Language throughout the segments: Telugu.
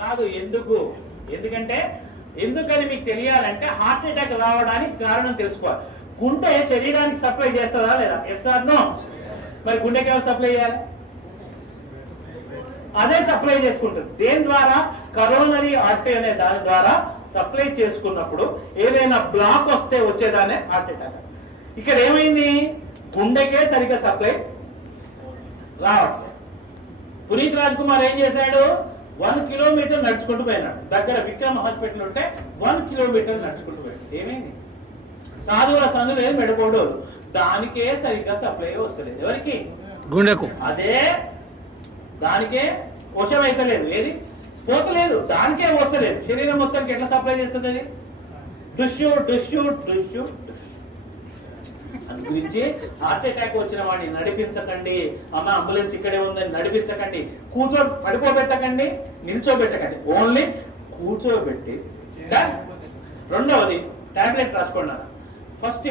కాదు. ఎందుకంటే ఎందుకని మీకు తెలియాలంటే హార్ట్ అటాక్ రావడానికి కారణం తెలుసుకోవాలి. గుండె శరీరానికి సప్లై చేస్తుందా లేదా? Yes or no? మరి గుండెకి ఎవరు సప్లై చేయాలి? అదే సప్లై చేసుకుంటుంది. దేని ద్వారా? కరోనరీ ఆర్టరీ అనే దాని ద్వారా సప్లై చేసుకున్నప్పుడు ఏదైనా బ్లాక్ వస్తే వచ్చేదానే హార్ట్ అటాక్. ఇక్కడ ఏమైంది? గుండెకే సరిగ్గా సప్లై రావట్లేదు. పునీత్ రాజ్ కుమార్ ఏం చేశాడు? 1 కిలోమీటర్ నడుచుకుంటూ పోయినాడు. దగ్గర విక్రమ్ హాస్పిటల్ ఉంటే 1 కిలోమీటర్ నడుచుకుంటూ పోయాడు. ఏమైంది? కాదుల సందు లేదు, మెడకోడు, దానికే సరిగ్గా సప్లై వస్తలేదు. ఎవరికి? గుండెకు. అదే దానికే పోషం అయితే లేదు, ఏది పోతలేదు, దానికే వస్తలేదు. శరీరం మొత్తానికి ఎట్లా సప్లై చేస్తుంది అది? డుష్యూ డుష్యూ డుష్యూ. అందు గురించి హార్ట్ అటాక్ వచ్చిన వాడిని నడిపించకండి. అమ్మ అంబులెన్స్ ఇక్కడే ఉందని నడిపించకండి. పడుకోబెట్టకండి, నిల్చోబెట్టకండి, ఓన్లీ కూర్చోబెట్టి. రెండవది టాబ్లెట్ రాసుకోండి. ఫస్ట్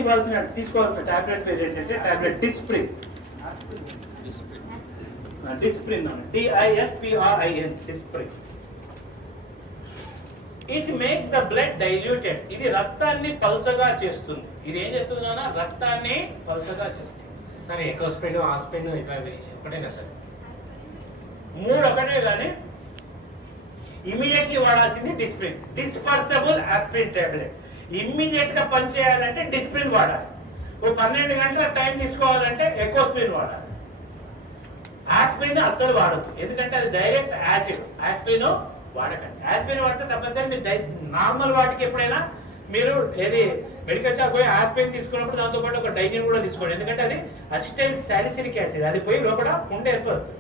తీసుకోవాల్సిన టాబ్లెట్ పేరు ఏంటంటే tablet Disprin. Disprin, DISPRIN, Disprin. It makes the blood diluted. ఇది రక్తాన్ని పల్చగా చేస్తుంది. ఇది ఏం చేస్తుంది నాన్న? రక్తాన్ని పల్చగా చేస్తుంది. సరే, ఎకోస్పిన్, ఆస్పిన్ ఒకటేనా సార్? 3 ఒకటే కానీ ఇమీడియట్లీ వాడాల్సింది Disprin. Dispersible aspirin tablet. Immediate గా పనిచేయాలంటే డిస్ప్రిన్ వాడాలి. 12 గంటల టైం తీసుకోవాలంటే ఎకోస్పిన్ వాడాలి. ఆస్పిరిన్ అస్సలు వాడద్దు, ఎందుకంటే అది డైరెక్ట్ యాసిడ్. ఆస్పిరిన్ వాడకండి. ఆస్పిరిన్ వాడితే తప్పనిసరి మీరు నార్మల్ వాటికి ఎప్పుడైనా మీరు ఏది మెడికల్ షాప్ పోయి ఆస్పిరిన్ తీసుకున్నప్పుడు దాంతో పాటు ఒక డైజిన్ కూడా తీసుకోండి. ఎందుకంటే అది అసిటైల్ సాలిసిలిక్ యాసిడ్, అది పోయి లోపల ఉండే వెళ్ళిపోతుంది.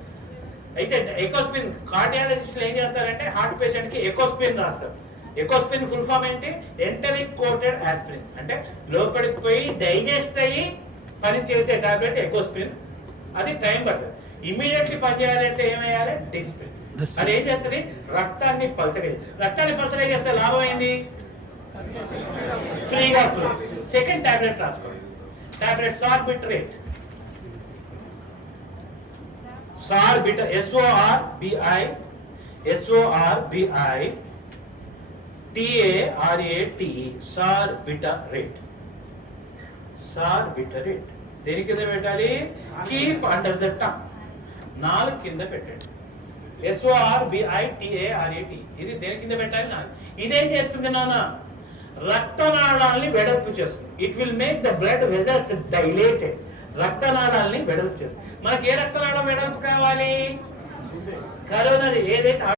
అయితే ఎకోస్పిన్ కార్డియాలజిస్టులు ఏం చేస్తారంటే హార్ట్ పేషెంట్ కి ఎకోస్పిన్ రాస్తారు. ఎకోస్పిన్ ఫుల్ ఫామ్ ఏంటి? Enteric coated aspirin. అంటే లోపలికి పోయి డైజెస్ట్ అయ్యి పని చేసే టాబ్లెట్ ఎకోస్పిన్. అది టైం పడుతుంది. ఇమీడియట్లీ పనిచేయాలంటే ఏమయ్యాలి? డిస్ప్రిన్. అది ఏం చేస్తుంది? రక్తాన్ని పల్చగా చేస్తే లాభం ఏంది? ఫ్రీగా ఫ్లో. సెకండ్ టాబ్లెట్ రాసుకోండి. టాబ్లెట్ సార్బిట్రేట్. సార్బిటర్, SORBITARAT, సార్బిటరేట్. సార్బిటరేట్ దేని కింద పెట్టాలి? Keep under the tongue. 4 కింద పెట్టండి. SORBITARAT, ఇది దేని కింద పెట్టాలి? 4. ఇదేం చేస్తుంది నాన్న? రక్తనాళాల్ని వెడల్పు చేస్తుంది. It will make the blood vessels dilated. రక్తనాళాల్ని వెడల్పు చేస్తుంది. మనకి ఏ రక్తనాళం వెడల్పు కావాలి? కరోనరీ, ఏదైతే